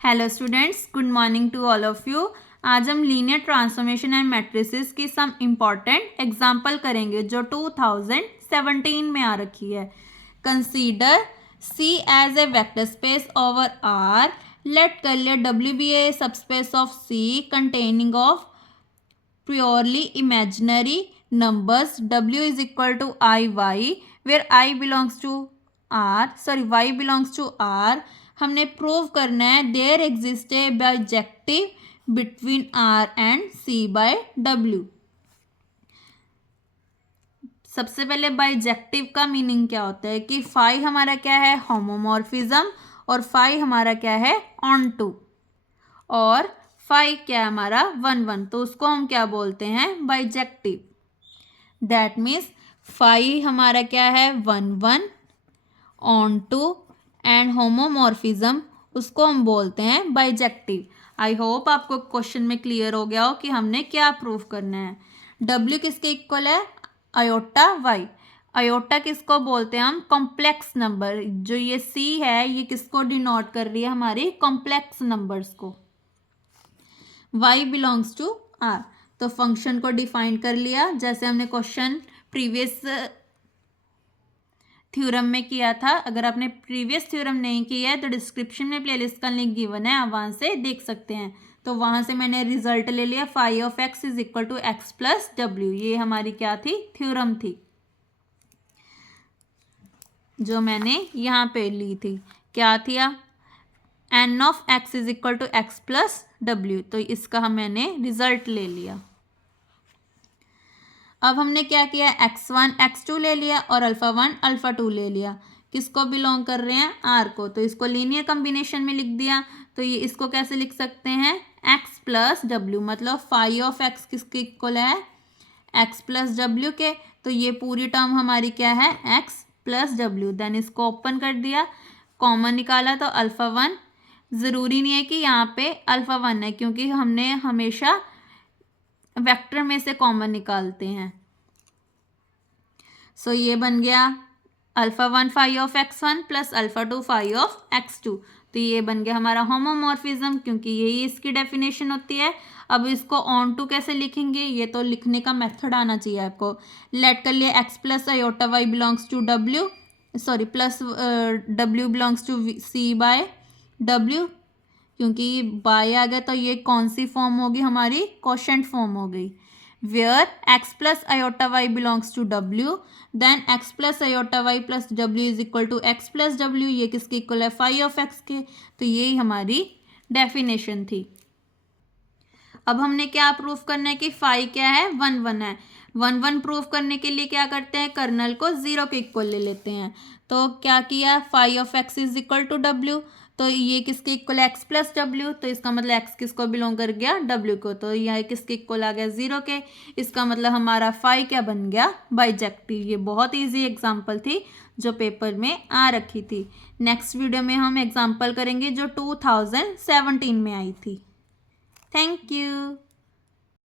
Hello students, good morning to all of you. आज हम linear transformation and matrices की some important example करेंगे जो 2017 में आ रखी है। Consider C as a vector space over R. Let कर लिया W be a subspace of C containing of purely imaginary numbers w is equal to I y where I belongs to y belongs to r। हमने prove करना है there exist a bijective between r and c by w। सबसे पहले bijective का meaning क्या होता है कि फाई हमारा क्या है, होमोमॉर्फिज्म, और फाई हमारा क्या है, ऑन टू, और फाई क्या है हमारा 1 1, तो उसको हम क्या बोलते हैं, बाइजेक्टिव। दैट मीन्स फाई हमारा क्या है 1 1, ऑन टू एंड होमोमॉर्फिज्म, उसको हम बोलते हैं बाइजेक्टिव। आई होप आपको क्वेश्चन में क्लियर हो गया हो कि हमने क्या प्रूव करना है। डब्ल्यू किसके इक्वल है, आयोटा वाई। आयोटा किसको बोलते हैं हम, कॉम्प्लेक्स नंबर। जो ये सी है ये किसको डिनोट कर रही है, हमारी कॉम्प्लेक्स नंबर्स को। वाई बिलोंग्स टू आर, तो फंक्शन को डिफाइन कर लिया जैसे हमने क्वेश्चन प्रीवियस थ्योरम में किया था। अगर आपने प्रीवियस थ्योरम नहीं किया है तो डिस्क्रिप्शन में प्लेलिस्ट का लिंक गिवन है, आप वहाँ से देख सकते हैं। तो वहाँ से मैंने रिजल्ट ले लिया, phi of x is equal to x plus W. ये हमारी क्या थी, थ्योरम थी जो मैंने यहाँ पे ली थी। क्या थी, N of x is equal to x plus W. तो इसका मैंने रिजल्ट ले लिया। अब हमने क्या किया, x1 x2 ले लिया और अल्फ़ा 1 अल्फ़ा 2 ले लिया। किसको बिलोंग कर रहे हैं, r को, तो इसको लीनियर कम्बिनेशन में लिख दिया। तो ये इसको कैसे लिख सकते हैं, x प्लस डब्ल्यू, मतलब फाई ऑफ x किसके इक्वल है, x प्लस डब्ल्यू के। तो ये पूरी टर्म हमारी क्या है, x प्लस डब्ल्यू। देन इसको ओपन कर दिया, कॉमन निकाला तो अल्फ़ा 1। ज़रूरी नहीं है कि यहाँ पे अल्फ़ा 1 है क्योंकि हमने हमेशा वेक्टर में से कॉमन निकालते हैं। सो ये बन गया alpha 1 phi of x1 plus alpha 2 phi of x2। तो ये बन गया हमारा होमोमॉर्फिज्म, क्योंकि यही इसकी डेफिनेशन होती है। अब इसको ऑन टू कैसे लिखेंगे, ये तो लिखने का मेथड आना चाहिए आपको। लेट कर लिया x plus iota y belongs to W, sorry plus W belongs to C by W, क्योंकि बाय आ गया तो ये कौन सी फॉर्म होगी, हमारी कोशेंट फॉर्म हो गई। Where x plus iota y belongs to W, then x plus iota y plus W is equal to x plus W. ये किसके इक्वल है, फाई ऑफ एक्स के। तो यही हमारी डेफिनेशन थी। अब हमने क्या प्रूफ करना है कि फाई क्या है, 1 1 है। 1 1 प्रूफ करने के लिए क्या करते हैं, कर्नल को 0 के इक्वल ले लेते हैं। तो क्या किया, phi of x is equal to W, तो ये किसके इक्वल है, एक्स प्लस डब्ल्यू। तो इसका मतलब एक्स किसको बिलोंग कर गया, डब्ल्यू को। तो यह किसके इक्वल आ गया, 0 के। इसका मतलब हमारा फाई क्या बन गया, बाइजेक्टिव। ये बहुत ईजी एग्जाम्पल थी जो पेपर में आ रखी थी। नेक्स्ट वीडियो में हम एग्जाम्पल करेंगे जो 2017 में आई थी। Thank you.